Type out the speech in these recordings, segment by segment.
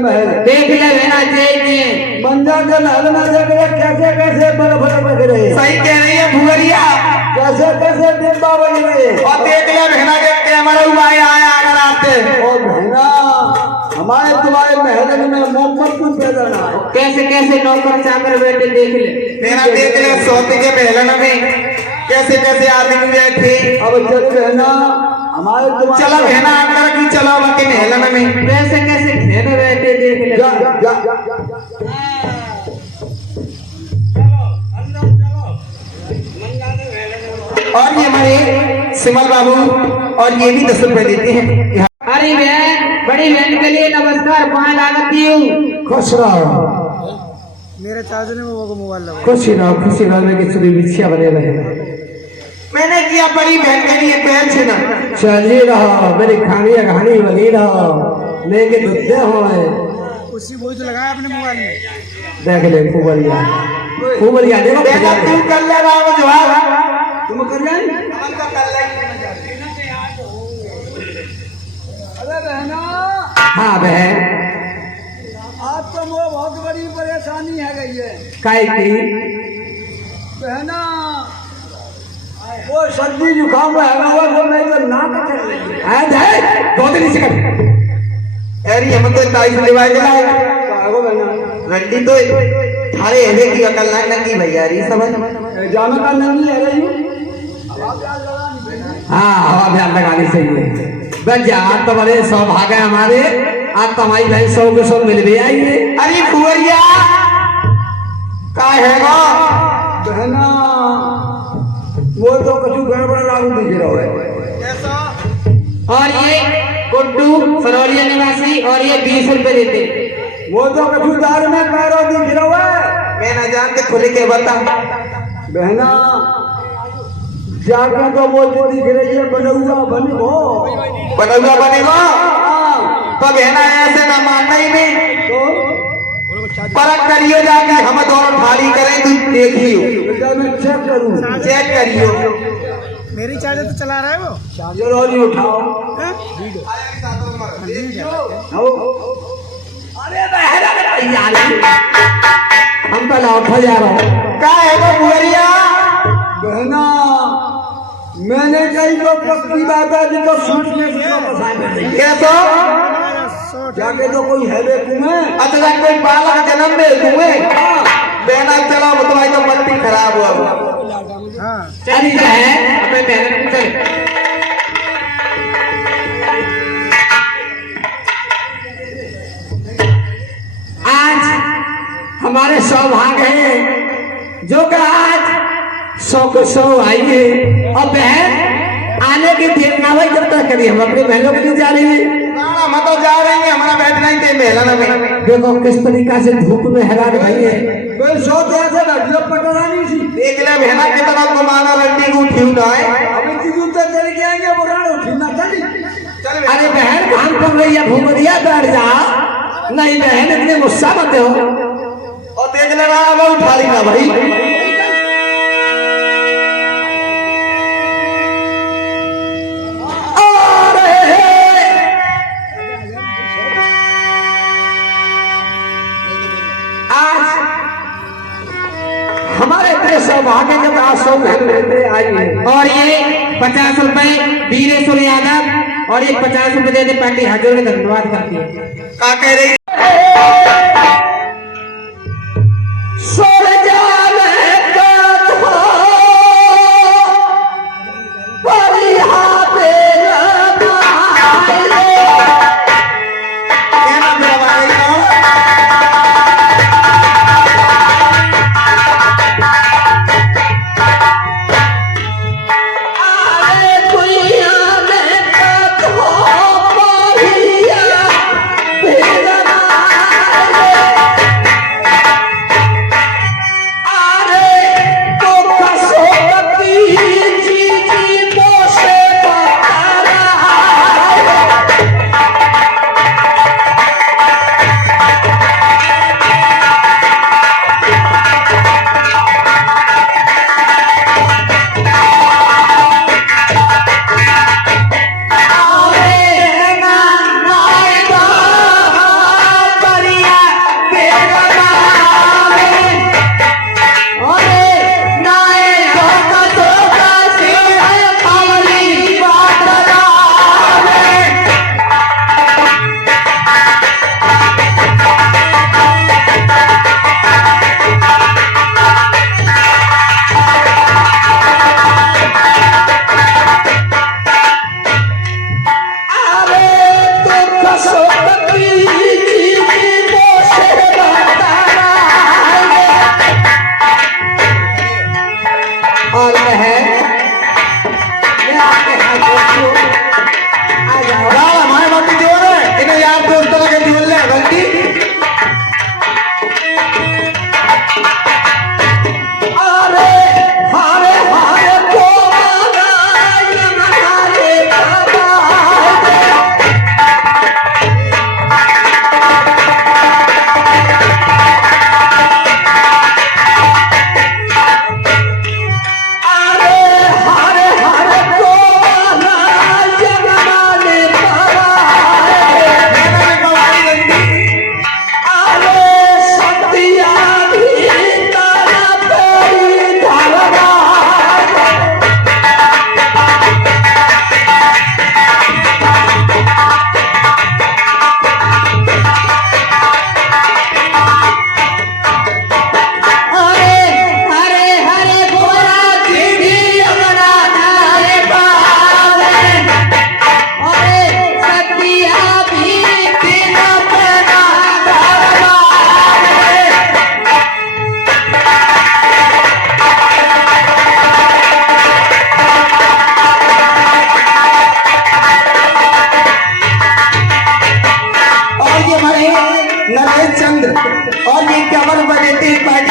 महल देख ले रहना चाहिए मंजा के महल में देख रहे कैसे कैसे बर्फ लग रहे। सही कह रही है भुवरिया, कैसे कैसे डिब्बा बन रहे। और देख ले बहना के कैमरा हुआ आया अगर आते और बहना हमारे तुम्हारे महल में मोहम्मद को पैदा ना हो। कैसे कैसे नौकर चाकर बैठे देख ले मेरा देख ले सोते के महलन में कैसे कैसे आदमी बैठे। अब चल बहना हमारे तुम्हारे चलो बहना अंदर की चलो बाकी महलन में कैसे कैसे घेरे बैठे देख ले। और ये हमारे सिमल बाबू और ये भी 10 रुपए देते हैं। अरे बहन बड़ी बहन के लिए नमस्कार, वहाँ लागती हूँ। खुश रहो मेरे चार्जर में वो मोबाइल लगा। खुशी रहो में कि सुबह बिछिया बने रहे। मैंने किया बड़ी बहन के लिए पैर छीना। चलिए रहो मेरी खानी कहानी बनी रहो लेके दुधे हो उसी बोझ लगाया अपने मोबाइल में। देख ले खूबलिया देखो तुम कर ले रहा जवाब तुम कर जाए। अरे बहना हाँ बहन आज तो वो बहुत बड़ी परेशानी है गई है। काय की बहना वो सर्दी जुकाम है वो तो मैं तो नाक चल रही है। आ जाए 2 दिन से कर अरे हम तो ताई से लेवा गया कागो बहना रंडी तो थारे हेले की अकल ना नंगी भैया री समझ जाना का नहीं ले रही हूं। हाँ हवा ध्यान लगानी चाहिए। बस जा तो बड़े सौभाग्य हमारे आज तो हमारी बहन 100 के 100 मिल भी आइए। अरे फुवरिया का है वो बहना वो तो कुछ गड़बड़ लागू दिख रहा है। कैसा? और ये गुड्डू सरौलिया निवासी और ये 20 रुपए देते। वो तो कुछ दार में पैरों दिख रहा है। मैं ना जानते खुले के बता बहना जाकर तो वो जो दिख रही है बनौआ बनेगो बनेगा तो बहना ऐसे ना मानना ही नहीं तो परख करियो जाके हम दोनों थाली करें तुम देखियो बेटा मैं चेक करूं। चेक करियो। मेरी चार्जर तो चला रहा है वो। चार्जर और नहीं उठाओ। हैं? अरे हम तो लौटा जा रहा हूँ क्या है वो बुआरिया बहना मैंने कही तो पक्की बात है जी तो सोचने से कैसो जाके तो कोई है बे तुम्हें। अच्छा कोई बालक जन्म में तुम्हें बहना चलो तुम्हारी तो मत्ती खराब हुआ। हाँ चली जाए अपने बहन चल आज हमारे सौभाग्य है जो कि आज 100 को 100 आइए और बहन आने की देर ना हो जब तक करिए हम अपनी बहनों के लिए जा रही है। हम तो जा रहे हैं हमारा बैठना ही थे मेला में। देखो किस तरीका से धूप में हैरान भाई है कोई 100 ऐसे रखियो पटरा नहीं सी। देख ले बहना कितना घुमाना रंडी को उठी ना है। अभी तीन तक चले के आएंगे बुरान उठी ना चली। अरे बहन काम कर रही है भूमरिया बैठ जा नहीं बहन इतने गुस्सा मत हो और देख ले रहा वो उठा ली ना भाई। हमारे इतने सौभाग्य के बाद 100 बहन लेते आई है और ये 50 रुपए वीरेश्वर यादव और ये 50 रुपए देते पार्टी हाजिर में धन्यवाद करती है। क्या कह रही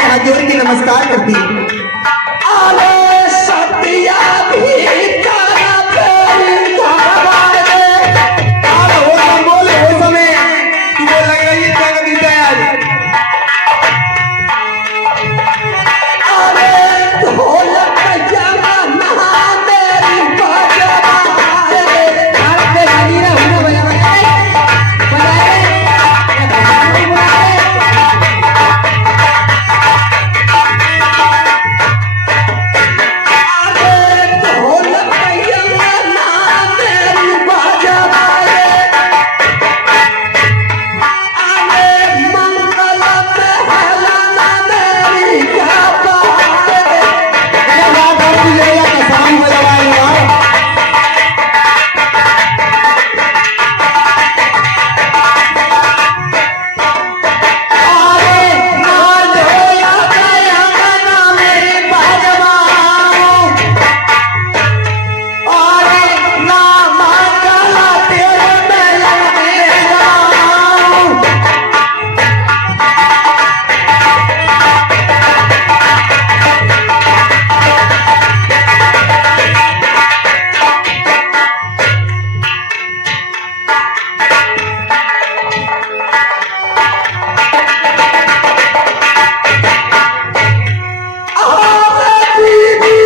हाथ जोड़ के नमस्कार करती है। अरे सतिया भी तारा तेरी धावा रे। अब हो तुम बोले हो समय तू बोल लग रही है क्या कभी तैयार। अरे ढोलक जमाना तेरी बजवा रे। आपके रानी ने होना बजाए अरे ढोलक जमाना तेरी बजवा रे। अरे मंगल पे हलाना तेरी गावा रे। बात करती है या कसाई बजवाएगा। अरे ना जोया गया गाना मेरी बाजवाओ। अरे ना मंगला तेरे मेला में जाऊं। अरे दीदी,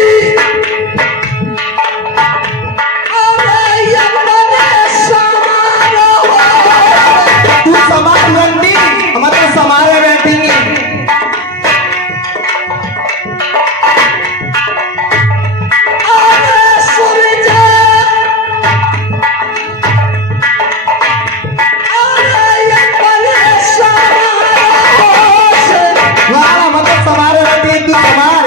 अरे ये मेरे समारोह। तू समाज बनती हमारे समाज में बैठेंगे। अरे सुन जा, अरे ये मेरे समारोह से। हमारा मतलब समाज में बैठी तू समाज।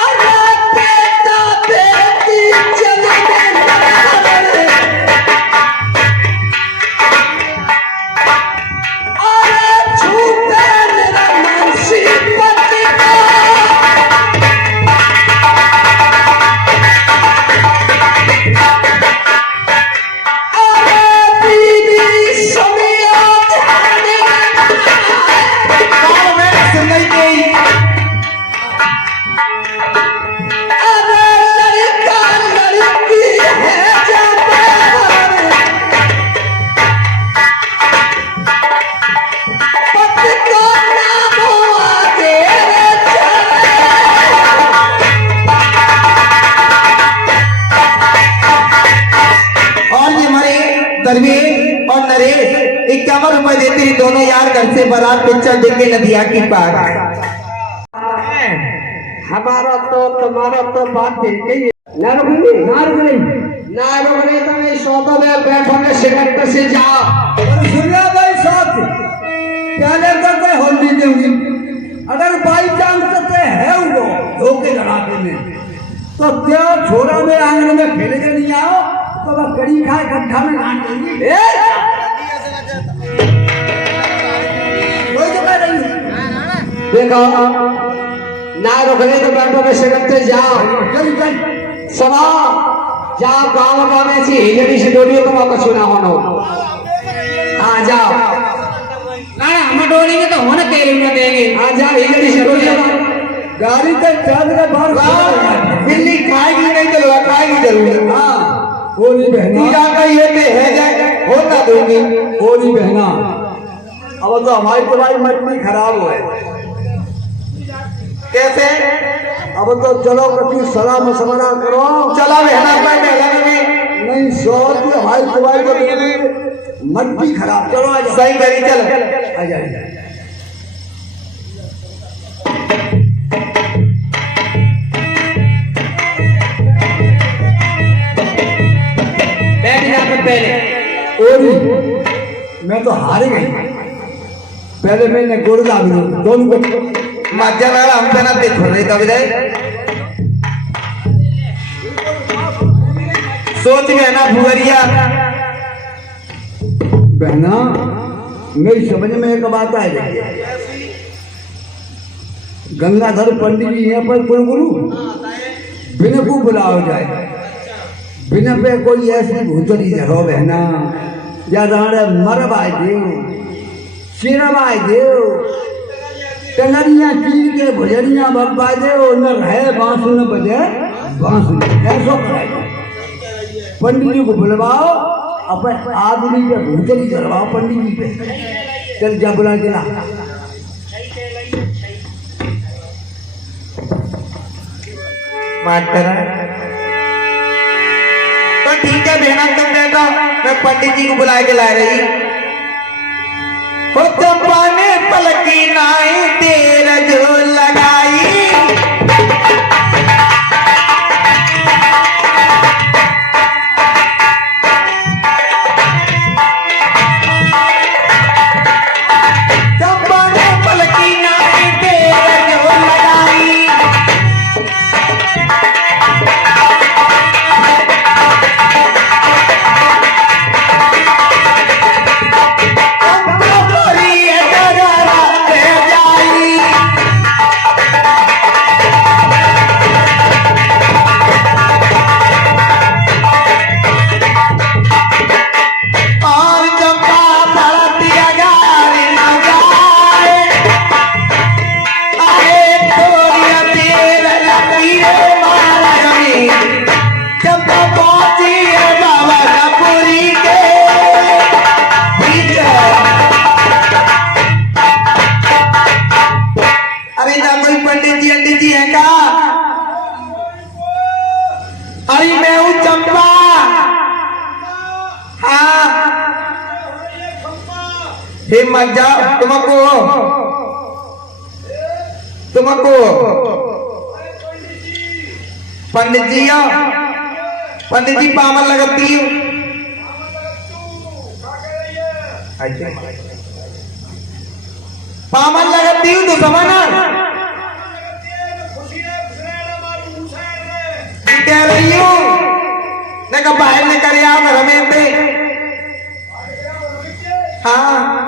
अरे बेटा बेटी चले गए। अरे छूटे मेरा मुंशी पति का। अरे बीबी समिया ध्यान गाँव में सुन नहीं गई। अरे लड़का लड़की है जवान। पति को नाम आगे चले। और ये हमारे दरवेश और नरेश 51 रुपए देते हैं दोनों यार घर से बारात पिक्चर देख के नदिया की पार। हमारा तो तुम्हारा तो बात एक ही है। ना रुकनी ना रुकनी ना रुकनी तो नहीं सोता दे बैठोगे सिगरेट से जाओ। सुनिया भाई साथ पहले करते होली देंगी। अगर बाई चांस करते है वो धोखे लड़ाते में तो क्या छोरा में आंगन में खेले के नहीं आओ तो वह कड़ी खाए गड्ढा में गांड देंगी। कोई तो कह रही है। देखो ना रुकने तो बैठो में सिगरेट से जाओ। चल चल सुनो जाओ गाँव गाँव में सी हिजड़ी से डोलियों को वापस सुना होना। हाँ जाओ ना हम डोली में तो होने तेल में देंगे। हाँ जाओ हिजड़ी से डोलियों गाड़ी तक चांद का बाहर बिल्ली खाएगी नहीं तो लड़ाएगी जरूर। हाँ होली बहना पूजा का ये पे है जाए होता दूंगी। होली बहना अब तो हमारी तुम्हारी मटनी खराब हो है। कैसे अब तो चलो कभी सलाह मशवरा करो। चला बहना पर पहला में नहीं सोच हमारी तुम्हारी तो मटनी खराब। चलो आ जाओ सही करी चल आ जाए। बैठ जा पर पहले। होली मैं तो हार गई। पहले मैंने गुर्दा भी दोनों को मजा वाला हम तो ना देखो नहीं कभी रहे सोच में ना भुवरिया बहना मेरी समझ में एक बात आ गई। गंगाधर पंडित जी यहाँ पर कुलगुरु बिना को बुलाओ जाए। बिना पे कोई ऐसी भूतरी जगह बहना या राणे मरब आए देव सिरम आए देव ते चलनिया चीन के भजनिया बब्बा दे ओ न रहे बांसु न बजे बांसु ऐसो कराए पंडित जी को बुलवाओ अपन आदमी पे भूतली करवाओ पंडित जी पे चल जा बुला के ला मास्टर तो ठीक है बहना तुम देखो मैं पंडित जी को बुला के ला रही हो चंपा ने पलकी नाई तेर जो लगाई चंपा ने पलकी नाई तेर जो लगाई मत जाओ तुमको पंडित जी पामल लगती हूँ पामल लगती हूँ तो समाना कह रही हूँ देखो बाहर ने कर हमें पे हाँ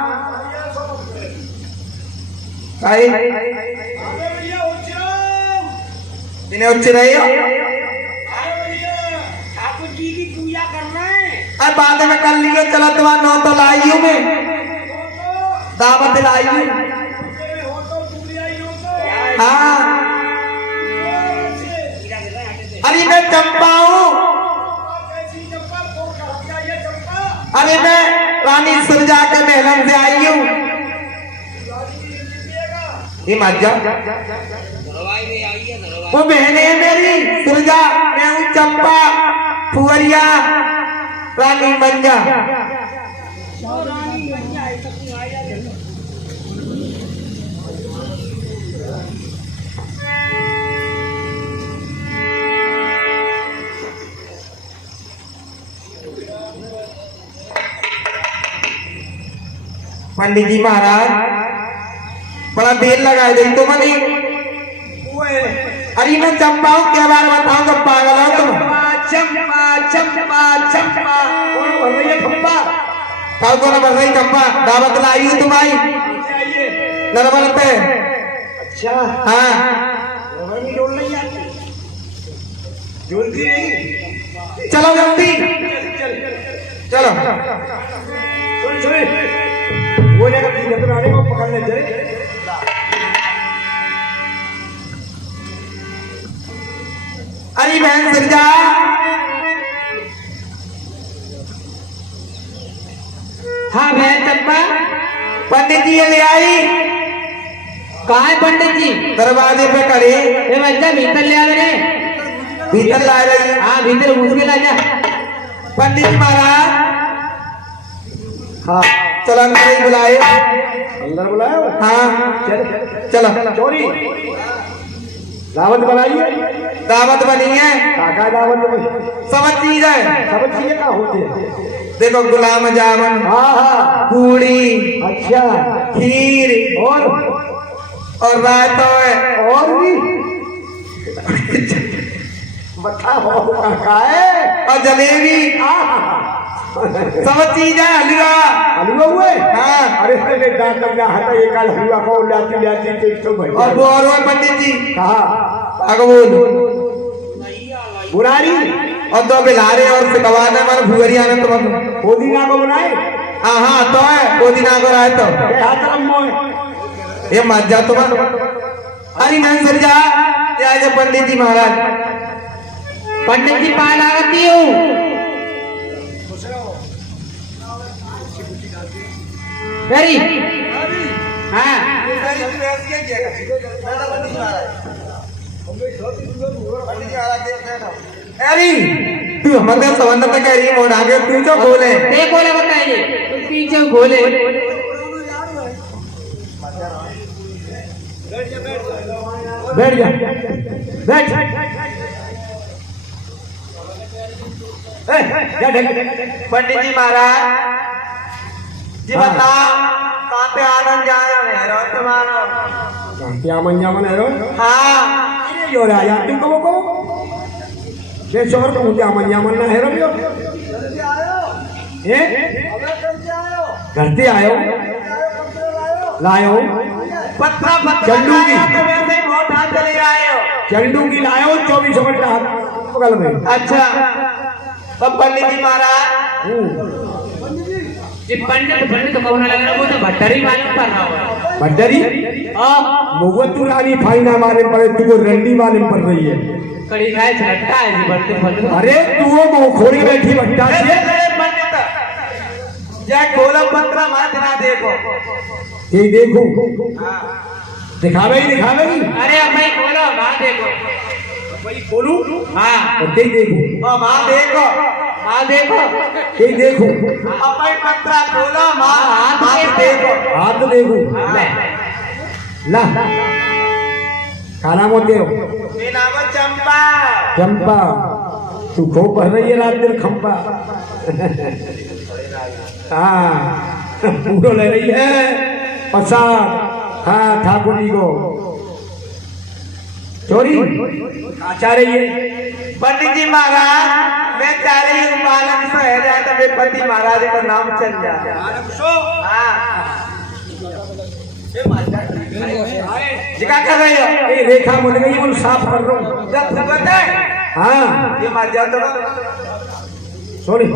इन्हें उच्च रही हो ठाकुर जी की पूजा करना है। अब बाद में कर लियो चलो तुम्हारा नौ तो लाई हूँ मैं दावत लाई हूँ हाँ अरे मैं चंपा हूँ अरे मैं रानी सुरजा के महलन से आई हूँ वो बहने है मेरी सुरजा मैं हूँ चंपा फुवरिया रानी मंजा पंडित जी महाराज बड़ा देर लगाए दे तो मनी अरे मैं चंपा हूँ क्या बार बताऊँ तो पागल हो तुम चंपा चंपा चंपा कौन बोल रही है चंपा कौन बोल रही चंपा दावत लाई हूँ तुम आई नरमन पे अच्छा हाँ नरमन में जोड़ नहीं आती जोड़ती नहीं चलो जल्दी चलो वो जगह रानी को पकड़ने चले अरे बहन सुरजा हाँ बहन चंपा पंडित जी ले आई कहा है पंडित जी दरवाजे पे खड़े बच्चा भीतर ले आ रहे भीतर ला रही हाँ भीतर घुस के ला जा पंडित जी महाराज हाँ चलो अंदर बुलाए अंदर बुलाए हाँ चलो चोरी दावत बनाइए दावत बनी है काका दावत सब चीज है सब चीजें क्या होती है देखो गुलाम जामुन हाँ हाँ पूड़ी अच्छा खीर और रायता है और भी और जलेबी सब चीज है हलवा हलवा हुए हाँ अरे हलवा को और वो और पंडित जी कहा बुरारी और दो बिलारे और सिकवाने मन भुवरिया ने तुम पुदीना को बनाए हाँ हाँ तो है पुदीना को राय तो ये मत जा तुम अरे मैं सर जा ये आज पंडित जी महाराज पंडित जी पाल आती हूँ वेरी हाँ अरे तू हमारे संबंध में कह रही है मोड़ आगे तू जो बोले ये बोले बताइए तुम पीछे खोले बैठ जा बैठ पंडित जी महाराज जी बताओ कहाँ पे आनंद जाए तुम्हारा क्या मंजामन है रो हाँ अरे यो राजा तू कबो ये शोर को मुझे मंजामन ना है रो यो ए घर से आयो लायो पत्थर चंडू की बहुत हाथ चले आए हो चंडू की लायो 24 घंटा हाथ पकड़ में अच्छा तब पंडित जी महाराज जी पंडित तो कौन लग रहा वो तो भट्टरी मालूम कर रहा होगा भट्टरी मुगतू रानी फाइना मारे पड़े तू को रंडी मालूम पड़ रही है कड़ी खाए झट्टा है जी बढ़ते अरे तू वो खोड़ी बैठी भट्टा से पंडित जय गोला पत्रा मत ना देखो ये देखो दिखावे ही अरे अब भाई खोलो वहां देखो भाई खोलू हाँ और ये देखो और माँ देखो हाँ देखो ये देखो अपनी पत्रा खोलो माँ हाथ देखो हाथ देखो ला काला मोते हो मेरा नाम है चंपा चंपा तू खूब पढ़ रही है रात दिन खंपा हाँ पूरा ले रही है प्रसाद हाँ ठाकुर जी को चोरी चाह रही है पंडित जी महाराज मैं चाह रही हूँ बालक से है जाए तो मेरे पति महाराज का नाम चल जाए हाँ जी क्या कर रही हो ये रेखा मुड़ गई वो साफ कर रहा हूँ जब जगत है हाँ ये मर जाओ तो सोनी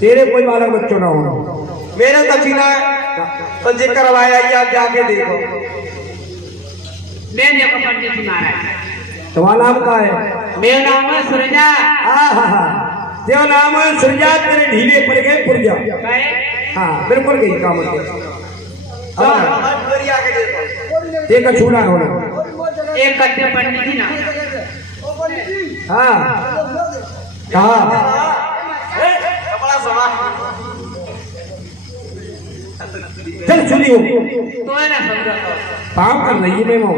तेरे कोई बालक बच्चों ना हो मेरे दक्षिणा तो जी करवाया ही आप जाके देखो मैं देखो पंडित जी महाराज तुम्हारा नाम का है मेरा नाम है सुरजा तेरा नाम है सुरजा तेरे ढीले पड़ गए पुरजा हाँ बिल्कुल गई काम आके देखो एक छूना होना एक कट्टे पंडित जी ना हाँ कहा बड़ा सवाल चल सुनी हो तो है ना समझो काम कर रही है मैं वो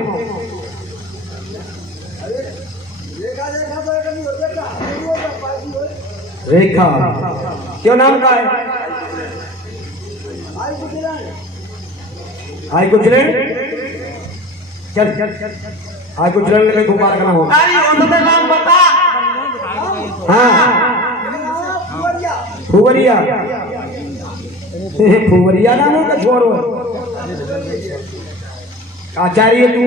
रेखा क्यों नाम का है आई कुछ ले चल आई कुछ ले लगे गुब्बारा करना हो अरे उनका नाम बता हाँ फुवरिया फुवरिया नाम होगा छोरो आचार्य तू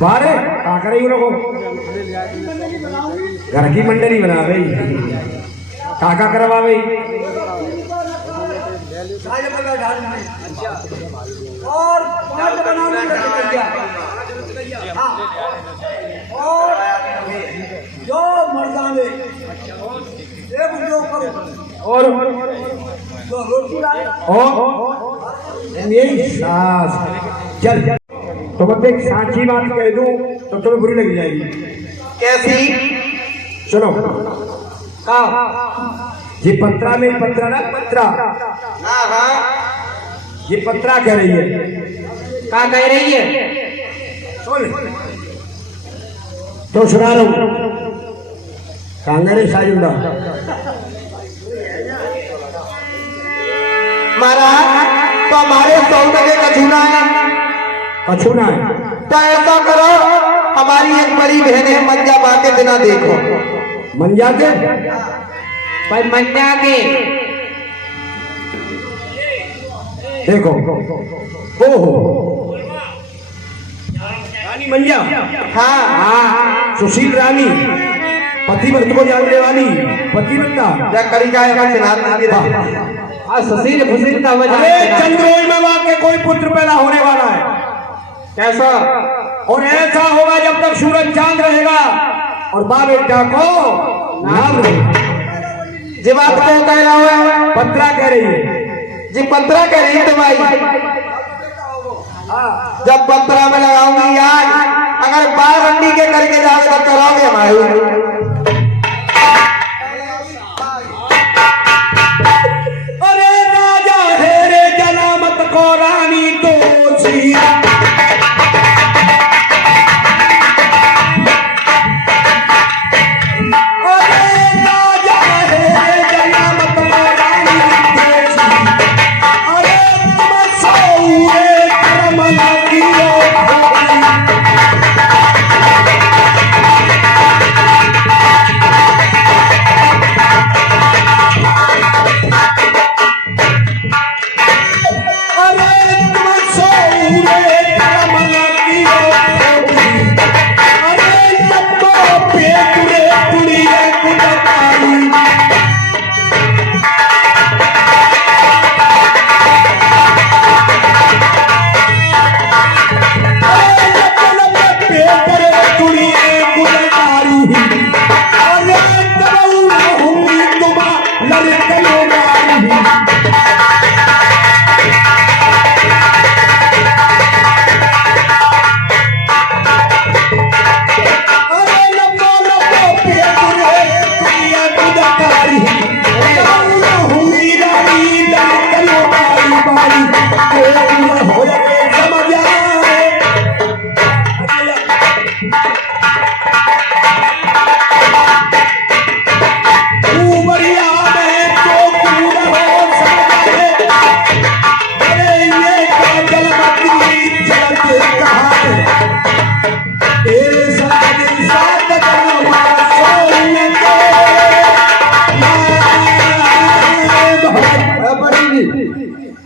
बारे क्या करे को घर की मंडली बना गई काका करवा गई और और जो मर्दाने एक जो करो और जो रोटी लाए यही सास चल तो मैं एक साची बात कह दूं तो तुम्हें बुरी लग जाएगी कैसी सुनो का ये पत्रा में पत्रा ना पत्रा हाँ हाँ ये पत्रा कह रही है क्या कह रही है सुन तो सुना रहा हूं कांगरे साजुंदा महाराज तो हमारे सौदे के कछुना है कछुना है तो ऐसा करो हमारी एक बड़ी बहन है मंजा माँ के बिना देखो मंजा के भाई मन्या के देखो ओहो रानी मंजा हाँ हाँ सुशील रानी पतिव्रत को जानने वाली पतिव्रता क्या करी का चिनार ससील फसील का वजह अरे चंद्रोई में वहां के कोई पुत्र पैदा होने वाला है। कैसा? और ऐसा होगा जब तक सूरज चांद रहेगा और बाप बेटा को नाम रहेगा। जी बात को कह रहा हुआ पत्रा कह रही है जी, पंतरा कह रही है तो भाई जब पंतरा में लगाऊंगी यार, अगर बार रंडी के करके जाओगे तो कराओगे हमारे। अरे राजा है रे जनामत को रानी तो सी।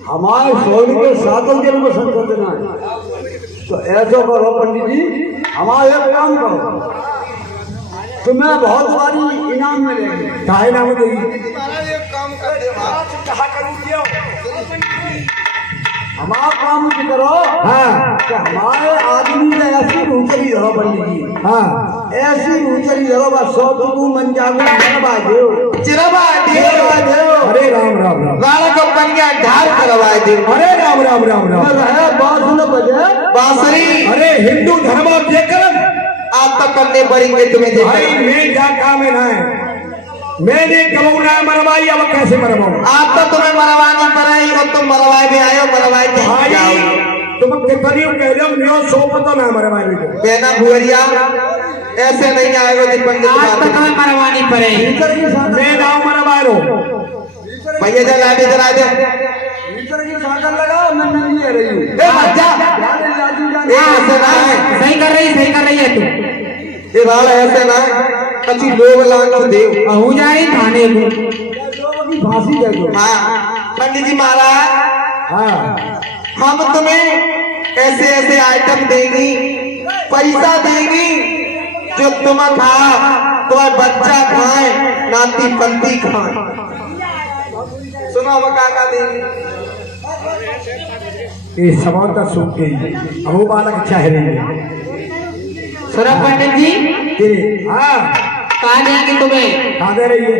हमारे सोनी के सातों के को संत देना है तो ऐसा करो पंडित जी, हमारा एक काम करो, तुम्हें बहुत सारी इनाम मिलेंगे। काहे नाम देगी? हमारा काम की करो हाँ कि हमारे आदमी ने ऐसी ऊंचरी धरो पंडित जी, हाँ ऐसी ऊंचरी धरो बस 100 टुकू मन जागो चिरबा दो अरे राम राम राम गाना को कन्या ढाल करवाए दे। अरे राम राम राम राम बांसुरी बजे बांसुरी अरे हिंदू धर्म और जेकर आप तक करने पड़ेंगे तुम्हें भाई देखा। मैं जा काम में ना है, मैंने कबू ना मरवाई, अब कैसे मरवाऊं? आप तो तुम्हें मरवानी पड़ेगी और तुम मरवाए भी आयो, मरवाए नहीं भाई जाओ। तुम कितनी कह रहे हो मैं 100 पता ना मरवाई को कहना भुवरिया ऐसे नहीं आएगा जी पंडित आज तो तुम्हें मरवानी पड़ेगी। मैं नाम मरवा रो भैया जला दे जला दे की सागर लगाओ, मैं नहीं ले रही हूँ। ए बच्चा ए ऐसे ना है, सही कर रही है तू। ये वाला ऐसे ना है, कच्ची लोग लांग देव हो जाए थाने को। फांसी दे दो। हाँ पंडित जी महाराज, हाँ हम तुम्हें ऐसे ऐसे आइटम देंगी, पैसा देंगी जो तुम खा, तुम्हारा बच्चा खाए, नाती पंती खाए। सुनो हम का देंगे। ये सवाल का सुन के अब वो बालक चाह रही है सुनो पंडित जी, तेरे हाँ कहा देंगे तुम्हें? कहा दे रही है?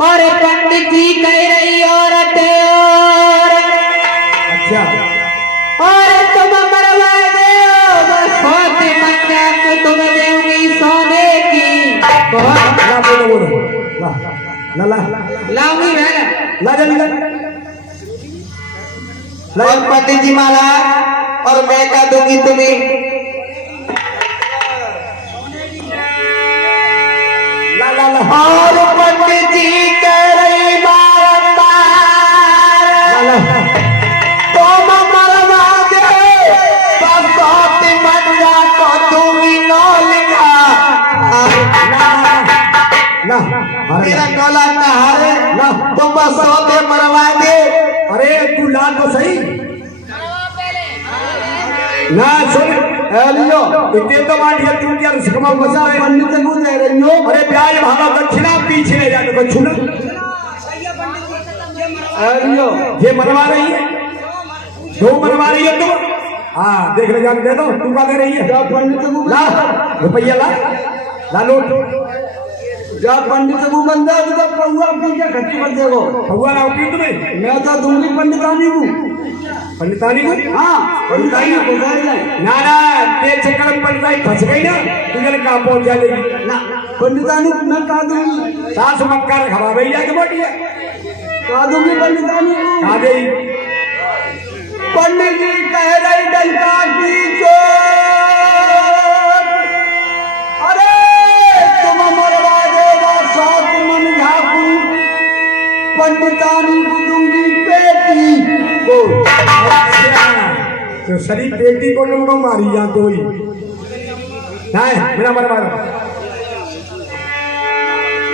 और पंडित जी कह रही औरत और अच्छा तुम मरवा दो बस होती कन्या को तुम देंगी सोने की। ला बोलो ला ला ला लाऊंगी मैं। ला जल्दी ला और पंडित जी महाराज, और मैं क्या दूंगी तुम्हें? ला ला ला और पंडित जी कह रही बारंबार, ला तुम मरवा दे बस होती कन्या को दूंगी नौ लिखा। ला मेरा गला नहारे ला तुम बस होते मरवा दे। अरे तू ला तो सही ना सुन लियो इतने तो मान लिया तू क्या रस्म बचा पंडित को दे रही हो। अरे ब्याज भाड़ा दक्षिणा पीछे ले जाने को छूना अरियो ये मरवा रही है, दो मरवा रही है तू। हाँ देख ले जान, दे दो। तू क्या दे रही है? जा पंडित को ला रुपया, ला नोट। जा पंडित को बंदा तो पौवा पी के खट्टी कर देगो। भगवान आओ पी तुम्हें, मैं तो दूंगी पंडितानी को। पंडितानी को? हाँ पंडितानी को गाड़ी जाए ना ना, तेरे चक्कर में पंडितानी फंस गई ना, तुझे कहाँ पहुंच जाएगी ना। पंडितानी को मैं कहा दूंगी, सास मक्कार खवा भैया के बोटी है, कहा दूंगी पंडितानी को। कहा दे। पंडित जी कह रही डंका की चोट, अरे तुम मरवा देगा सात मन झाकू, पंडितानी को दूंगी पेटी को। अच्छा, तो सरी पेटी को तुमको मारी जा तो ही नहीं, मेरा मर मारो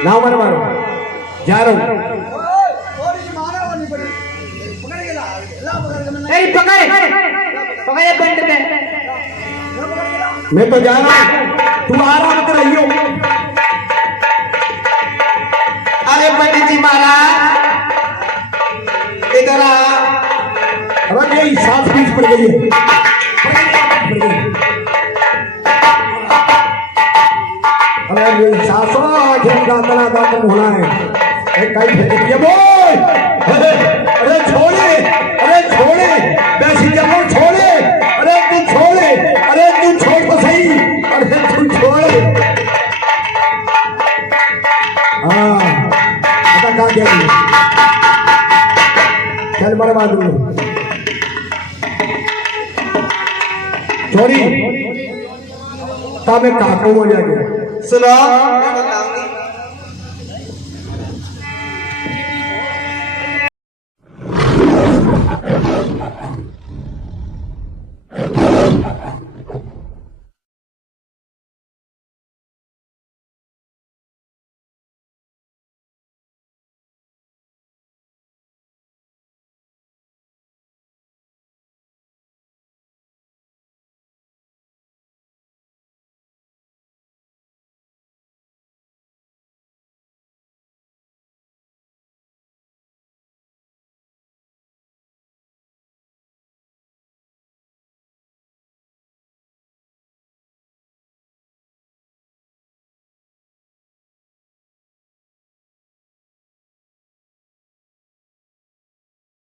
ना, मर मारो जा रहा हूँ। पकड़े पकड़े पंडित है। मैं तो जा रहा हूँ, तू आराम से रहियो। अरे पंडित जी महाराज इधर आ। अरे यही सांस बीच पड़ गई है, पड़ गई। अरे मेरी सासो दांतना दांतन होना है, कहीं फेंक दिया बोल। अरे छोड़े, अरे छोड़े, वैसी जगह छोड़े, अरे तू छोड़े, अरे तू छोड़ तो सही, अरे तू छोड़े। हाँ पता कहाँ गया, चल मरवा दूंगा। छोड़ी तब मैं काकू हो जाएगा। सुनो